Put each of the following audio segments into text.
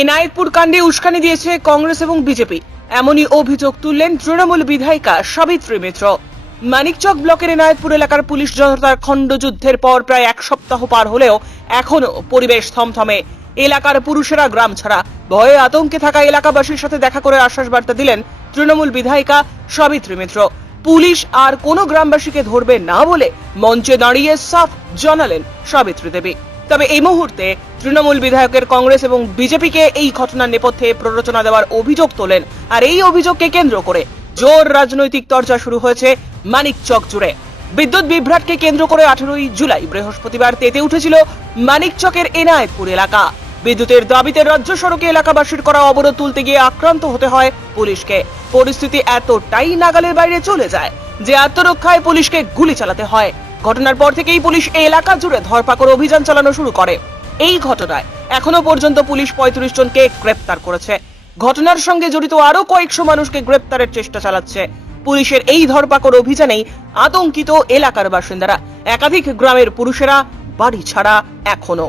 এনায়েতপুর কাণ্ডে উস্কানি দিয়েছে কংগ্রেস এবং বিজেপি। এমনই অভিযোগ তুললেন তৃণমূল বিধায়িকা সাবিত্রী মিত্র। মানিকচক ব্লকের এনায়েতপুর এলাকার পুলিশ জনতার খণ্ডযুদ্ধের পর প্রায় এক সপ্তাহ পার হলেও এখনও পরিবেশ থমথমে। এলাকার পুরুষেরা গ্রাম ছাড়া। ভয়ে আতঙ্কে থাকা এলাকাবাসীর সাথে দেখা করে আশ্বাস বার্তা দিলেন তৃণমূল বিধায়িকা সাবিত্রী মিত্র। পুলিশ আর কোনো গ্রামবাসীকে ধরবে না বলে মঞ্চে দাঁড়িয়ে সাফ জানালেন সাবিত্রী দেবী। তবে এই মুহূর্তে তৃণমূল বিধায়কের কংগ্রেস এবং বিজেপিকে এই ঘটনার নেপথ্যে প্ররোচনা দেওয়ার অভিযোগ তোলেন। আর এই অভিযোগকে কেন্দ্র করে জোর রাজনৈতিক চর্চা শুরু হয়েছে মানিকচক জুড়ে। বিদ্যুৎ বিভ্রাটকে কেন্দ্র করে আঠেরোই জুলাই বৃহস্পতিবার তেতে উঠেছিল মানিকচকের এনায়েতপুর এলাকা। বিদ্যুতের দাবিতে রাজ্য সড়কে এলাকাবাসীর করা অবরোধ তুলতে গিয়ে আক্রান্ত হতে হয় পুলিশকে। পরিস্থিতি এতটাই নাগালের বাইরে চলে যায় যে আত্মরক্ষায় পুলিশকে গুলি চালাতে হয়। ঘটনার পর থেকেই পুলিশ এই এলাকা জুড়ে ধরপাকড় অভিযান চালানো শুরু করে। এই ঘটনায় এখনও পর্যন্ত পুলিশ পঁয়ত্রিশ জনকে গ্রেপ্তার করেছে। ঘটনার সঙ্গে জড়িত আরও কয়েকশো মানুষকে গ্রেপ্তারের চেষ্টা চালাচ্ছে। পুলিশের এই ধরপাকড় অভিযানেই আতঙ্কিত এলাকার বাসিন্দারা। একাধিক গ্রামের পুরুষেরা বাড়ি ছাড়া এখনও।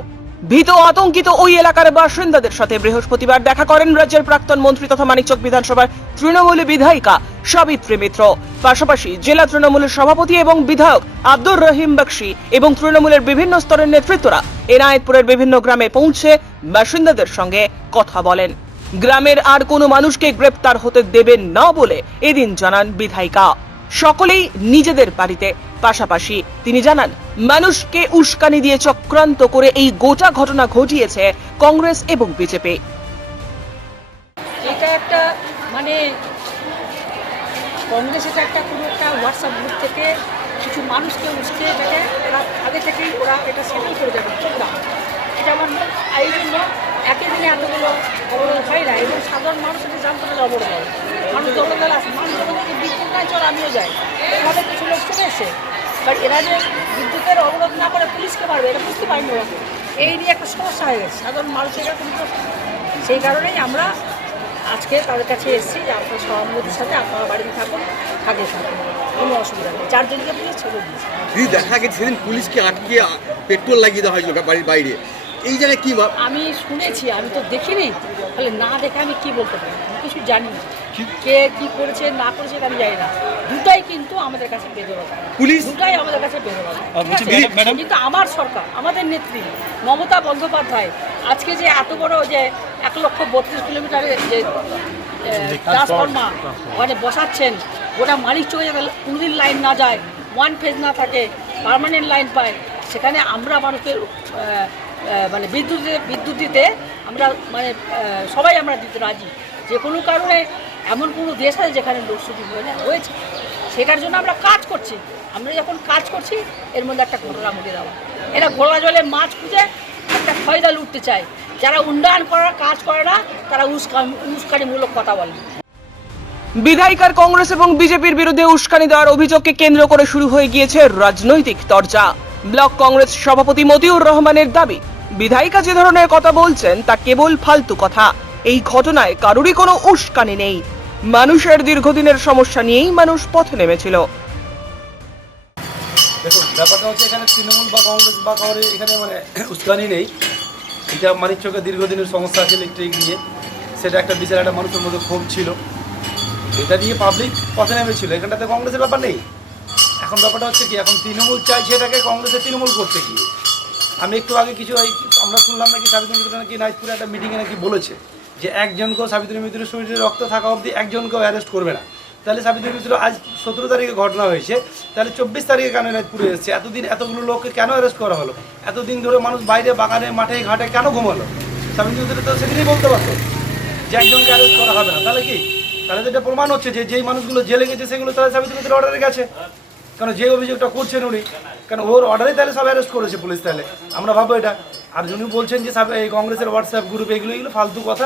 ভীত আতঙ্কিত ওই এলাকার বাসিন্দাদের সাথে বৃহস্পতিবার দেখা করেন রাজ্যের প্রাক্তন মন্ত্রী তথা মানিকচক বিধানসভার তৃণমূল বিধায়িকা সাবিত্রী মিত্র। পাশাপাশি জেলা তৃণমূলের সভাপতি এবং বিধায়ক আব্দুর রহিম বক্সি এবং তৃণমূলের বিভিন্ন স্তরের নেতৃত্বরা এনায়েতপুরের বিভিন্ন গ্রামে পৌঁছে বাসিন্দাদের সঙ্গে কথা বলেন। গ্রামের আর কোনো মানুষকে গ্রেপ্তার হতে দেবেন না বলে এদিন জানান বিধায়িকা। সকলেই নিজেদের বাড়িতে। পাশাপাশি তিনি জানান, মানুষকে উস্কানি দিয়ে চক্রান্ত করে এই গোটা ঘটনা ঘটিয়েছে কংগ্রেস এবং বিজেপি। এটা একটা মানে কংগ্রেস এটা একটা কোনো একটা হোয়াটসঅ্যাপ গ্রুপ থেকে কিছু মানুষকে উস্কে এটাকে এরা আগে থেকেই ওরা এটা সেটেল করে দেবে। চুক্তা এটা আমার এই জন্য একই দিনে এতগুলো হয় না, এবং সাধারণ মানুষ এটা জানতে পারলে অবরোধ হয় মানুষ দলে দলে আসে, মানুষ থেকে বিদ্যুৎ নাই চল আমিও যাই। এভাবে কিছু লোক চলে এসে বাট এরা যে বিদ্যুতের অবরোধ না করে পুলিশকে পারবে এটা বুঝতে পারিনি এই নিয়ে একটা সমস্যা হয়ে গেছে। সাধারণ মানুষের কিন্তু সেই কারণেই আমরা আজকে তাদের কাছে এসেছি যে আপনার সহানুভূতির সাথে আপনারা বাড়িতে থাকুন থাকে থাকুন। কোনো অসুবিধা নেই। চারজনকে পুলিশ ছেড়ে দিয়েছে দিদি দেখা গেছে সেদিন পুলিশকে আটকে পেট্রোল লাগিয়ে দেওয়া হয়েছিল বাড়ির বাইরে। এই জায়গায় কি ভাব আমি শুনেছি আমি তো দেখিনি। তাহলে না দেখে আমি কি বলতে পারি? কিছু জানি না। কে কি করেছে না করেছে আমি জানি না। দুটাই কিন্তু আমাদের কাছে বেদরক পুলিশ? দুটাই আমাদের কাছে দিদি, ম্যাডাম- কিন্তু আমার সরকার আমাদের নেত্রী মমতা বন্দ্যোপাধ্যায় আজকে যে এত বড় যে এক লক্ষ বত্রিশ কিলোমিটারের যে ট্রান্সফর্মার ওখানে বসাচ্ছেন গোটা মালিক চোখে যাতে কোনোদিন লাইন না যায় ওয়ান ফেজ না থাকে পার্মানেন্ট লাইন পায়। সেখানে আমরা আহ, মানে বিদ্যুৎ বিদ্যুৎ দিতে আমরা মানে সবাই আমরা দিতে রাজি। যে কোনো কারণে এমন কোনো দেশ আছে যেখানে লোডশেডিং হয়ে না হয়েছে। সেটার জন্য আমরা কাজ করছি। আমরা যখন কাজ করছি, এর মধ্যে একটা ঘটনা ঘটে দেওয়া এরা ঘোলা জলে মাছ খুঁজে একটা ফয়দা লুটতে চায়। যারা উন্নয়ন করার কাজ করে না, তারা উস্কান, উস্কানিমূলক কথা বলে। বিধায়িকার কংগ্রেস এবং বিজেপির বিরুদ্ধে উস্কানি দেওয়ার অভিযোগকে কেন্দ্র করে শুরু হয়ে গিয়েছে রাজনৈতিক চর্চা ব্লক কংগ্রেস সভাপতি মতিউর রহমানের দাবি, বিধায়িকা যে ধরনের কথা বলছেন, তা কেবল ফালতু কথা। এই ঘটনায় কারোরই কোনো উস্কানি নেই। মানুষের দীর্ঘদিনের সমস্যা নিয়েই মানুষ পথে নেমেছিল। দেখুন, ব্যাপারটা হচ্ছে এখানে তৃণমূল বা কংগ্রেস বা কাউরে এখানে মানে উস্কানি নেই। এটা মানিক চোখে দীর্ঘদিনের সমস্যা আছে ইলেকট্রিক নিয়ে। সেটা একটা বিশাল একটা মানুষের মধ্যে ক্ষোভ ছিল। এটা নিয়ে পাবলিক পথে নেমেছিল। এখানটাতে কংগ্রেসের ব্যাপার নেই। এখন ব্যাপারটা হচ্ছে কি, এখন তৃণমূল চাইছে এটাকে কংগ্রেসের তৃণমূল করতে গিয়ে। আমি একটু আগে কিছু আমরা শুনলাম নাকি মিত্র নাকি নাইজপুরে একটা মিটিংয়ে নাকি বলেছে। যে একজনকেও সাবিত্রী মিত্রের শরীরে রক্ত থাকা অবধি একজনকেও অ্যারেস্ট করবে না। তাহলে সাবিত্রী মিত্র আজ সতেরো তারিখে ঘটনা হয়েছে, তাহলে চব্বিশ তারিখে কেন নাইজপুরে এসেছে? এতদিন এতগুলো লোককে কেন অ্যারেস্ট করা হলো? এতদিন ধরে মানুষ বাইরে, বাগানে, মাঠে, ঘাটে কেন ঘুমালো? সাবিত্রী মিত্র তো সেদিনই বলতে পারতো যে একজনকে অ্যারেস্ট করা হবে না। তাহলে কি? তাহলে তো এটা প্রমাণ হচ্ছে যে যেই মানুষগুলো জেলে গেছে, সেগুলো তাহলে সাবিত্রী মিত্র অর্ডারে গেছে। কারণ যে অভিযোগটা করছেন উনি কারণ ওর অর্ডারে তাহলে সব অ্যারেস্ট করেছে পুলিশ তাহলে? আমরা ভাববো এটা। আর উনি বলছেন যে এই কংগ্রেসের হোয়াটসঅ্যাপ গ্রুপ এগুলো এগুলো ফালতু কথা।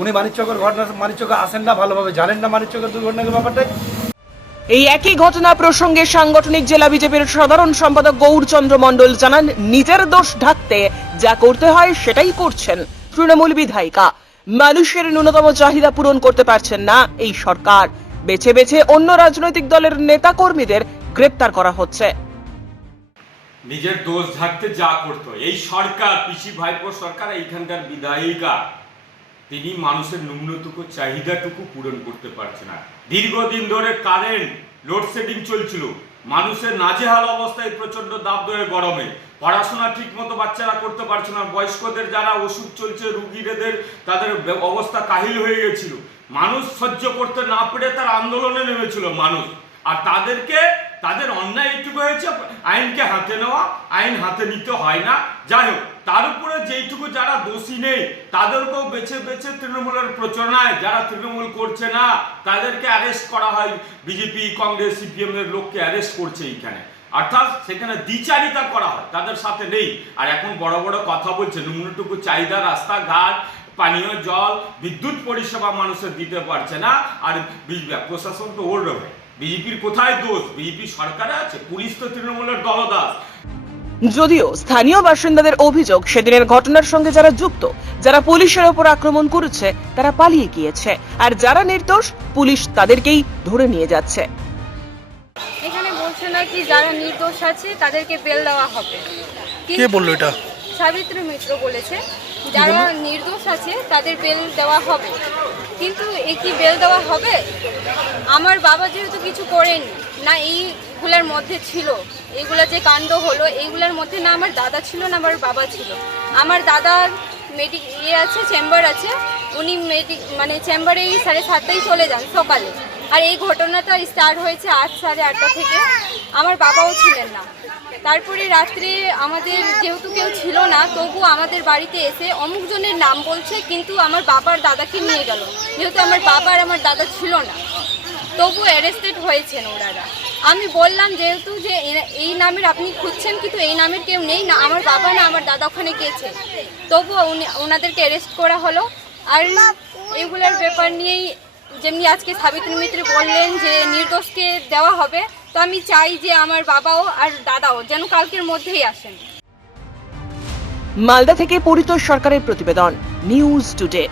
উনি মানিকচকের ঘটনা, মানিকচকে আসেন না, ভালোভাবে জানেন না মানিকচকের দুর্ঘটনার ব্যাপারটাই এই একই ঘটনা প্রসঙ্গে সাংগঠনিক জেলা বিজেপির সাধারণ সম্পাদক গৌরচন্দ্র মণ্ডল জানান, নিজের দোষ ঢাকতে যা করতে হয় সেটাই করছেন তৃণমূল বিধায়িকা। মানুষের ন্যূনতম চাহিদা পূরণ করতে পারছেন না এই সরকার। বেছে বেছে অন্য রাজনৈতিক দলের নেতা কর্মীদের গ্রেপ্তার করা হচ্ছে। নিজের দোষ ঢাকতে যা করতো এই সরকার, পিসি ভাইপো সরকার, এইখানকার বিধায়িকা, তিনি মানুষের ন্যূনটুকু চাহিদাটুকু পূরণ করতে পারছে না। দীর্ঘদিন ধরে কারেন্ট লোডশেডিং চলছিল। মানুষের নাজেহাল অবস্থায় প্রচণ্ড দাবদয়ে গরমে। পড়াশোনা ঠিক মতো বাচ্চারা করতে পারছে না। বয়স্কদের যারা ওষুধ চলছে, রুগীদের তাদের অবস্থা কাহিল হয়ে গেছিল। মানুষ সহ্য করতে না পেরে তার আন্দোলনে নেমেছিল মানুষ। আর তাদেরকে তাদের অন্যায় এইটুকু হয়েছে আইনকে হাতে নেওয়া, আইন হাতে নিতে হয় না। যাই হোক, তার উপরে যেইটুকু যারা দোষী নেই, তাদেরকেও বেছে বেছে তৃণমূলের প্রচারণায়, যারা তৃণমূল করছে না, তাদেরকে অ্যারেস্ট করা হয়। বিজেপি কংগ্রেস সিপিএম এর লোককে অ্যারেস্ট করছে এইখানে। অর্থাৎ সেখানে দ্বিচারিতা করা হয়, তাদের সাথে নেই। আর এখন বড় বড় কথা বলছে ন্যূনটুকু চাহিদা, রাস্তাঘাট, পানীয় জল, বিদ্যুৎ পরিষেবা মানুষের দিতে পারছে না। আর প্রশাসন তো ওর রবে বিজেপির কোথায় দোষ? বিজেপি সরকারে আছে পুলিশ তো তৃণমূলের দলদাস। যদিও স্থানীয় বাসিন্দাদের অভিযোগ সেদিনের ঘটনার সঙ্গে যারা যুক্ত যারা পুলিশের ওপর আক্রমণ করেছে তারা পালিয়ে গিয়েছে। আর যারা নির্দোষ পুলিশ তাদেরকেই ধরে নিয়ে যাচ্ছে। এখানে বলছে নাকি যারা নির্দোষ আছে তাদেরকে বেল দেওয়া হবে। কে বলল এটা? সাবিত্রী মিত্র বলেছে যারা নির্দোষ আছে তাদের বেল দেওয়া হবে। কিন্তু এ কি বেল দেওয়া হবে? আমার বাবা যেহেতু কিছু করেনি না এইগুলার মধ্যে ছিল। এইগুলা যে কাণ্ড হলো এইগুলার মধ্যে না আমার দাদা ছিল না আমার বাবা ছিল। আমার দাদার মেডি ইয়ে আছে চেম্বার আছে। উনি মেডি মানে চেম্বারে এই সাড়ে সাতটায় চলে যান সকালে। আর এই ঘটনাটা স্টার্ট হয়েছে আট সাড়ে আটটা থেকে। আমার বাবাও ছিলেন না। তারপরে রাত্রে আমাদের যেহেতু কেউ ছিল না, তবু আমাদের বাড়িতে এসে অমুক জনের নাম বলছে, কিন্তু আমার বাবার দাদাকে নিয়ে গেল। যেহেতু আমার বাবা আর আমার দাদা ছিল না, তবু অ্যারেস্টেড হয়েছেন ওনারা। আমি বললাম যেহেতু যে এই নামের আপনি খুঁজছেন, কিন্তু এই নামের কেউ নেই, না আমার বাবা, না আমার দাদা ওখানে গেছে। উনি, ওনাদেরকে অ্যারেস্ট করা হলো। আর এগুলোর ব্যাপার নিয়েই যেমনি আজকে সাবিত্রী মিত্র বললেন যে নির্দোষকে দেওয়া হবে তো আমি চাই যে আমার বাবাও আর দাদাও যেন কালকের মধ্যেই আসেন। মালদা থেকে পরিতোষ সরকারের প্রতিবেদন, নিউজ টুডে।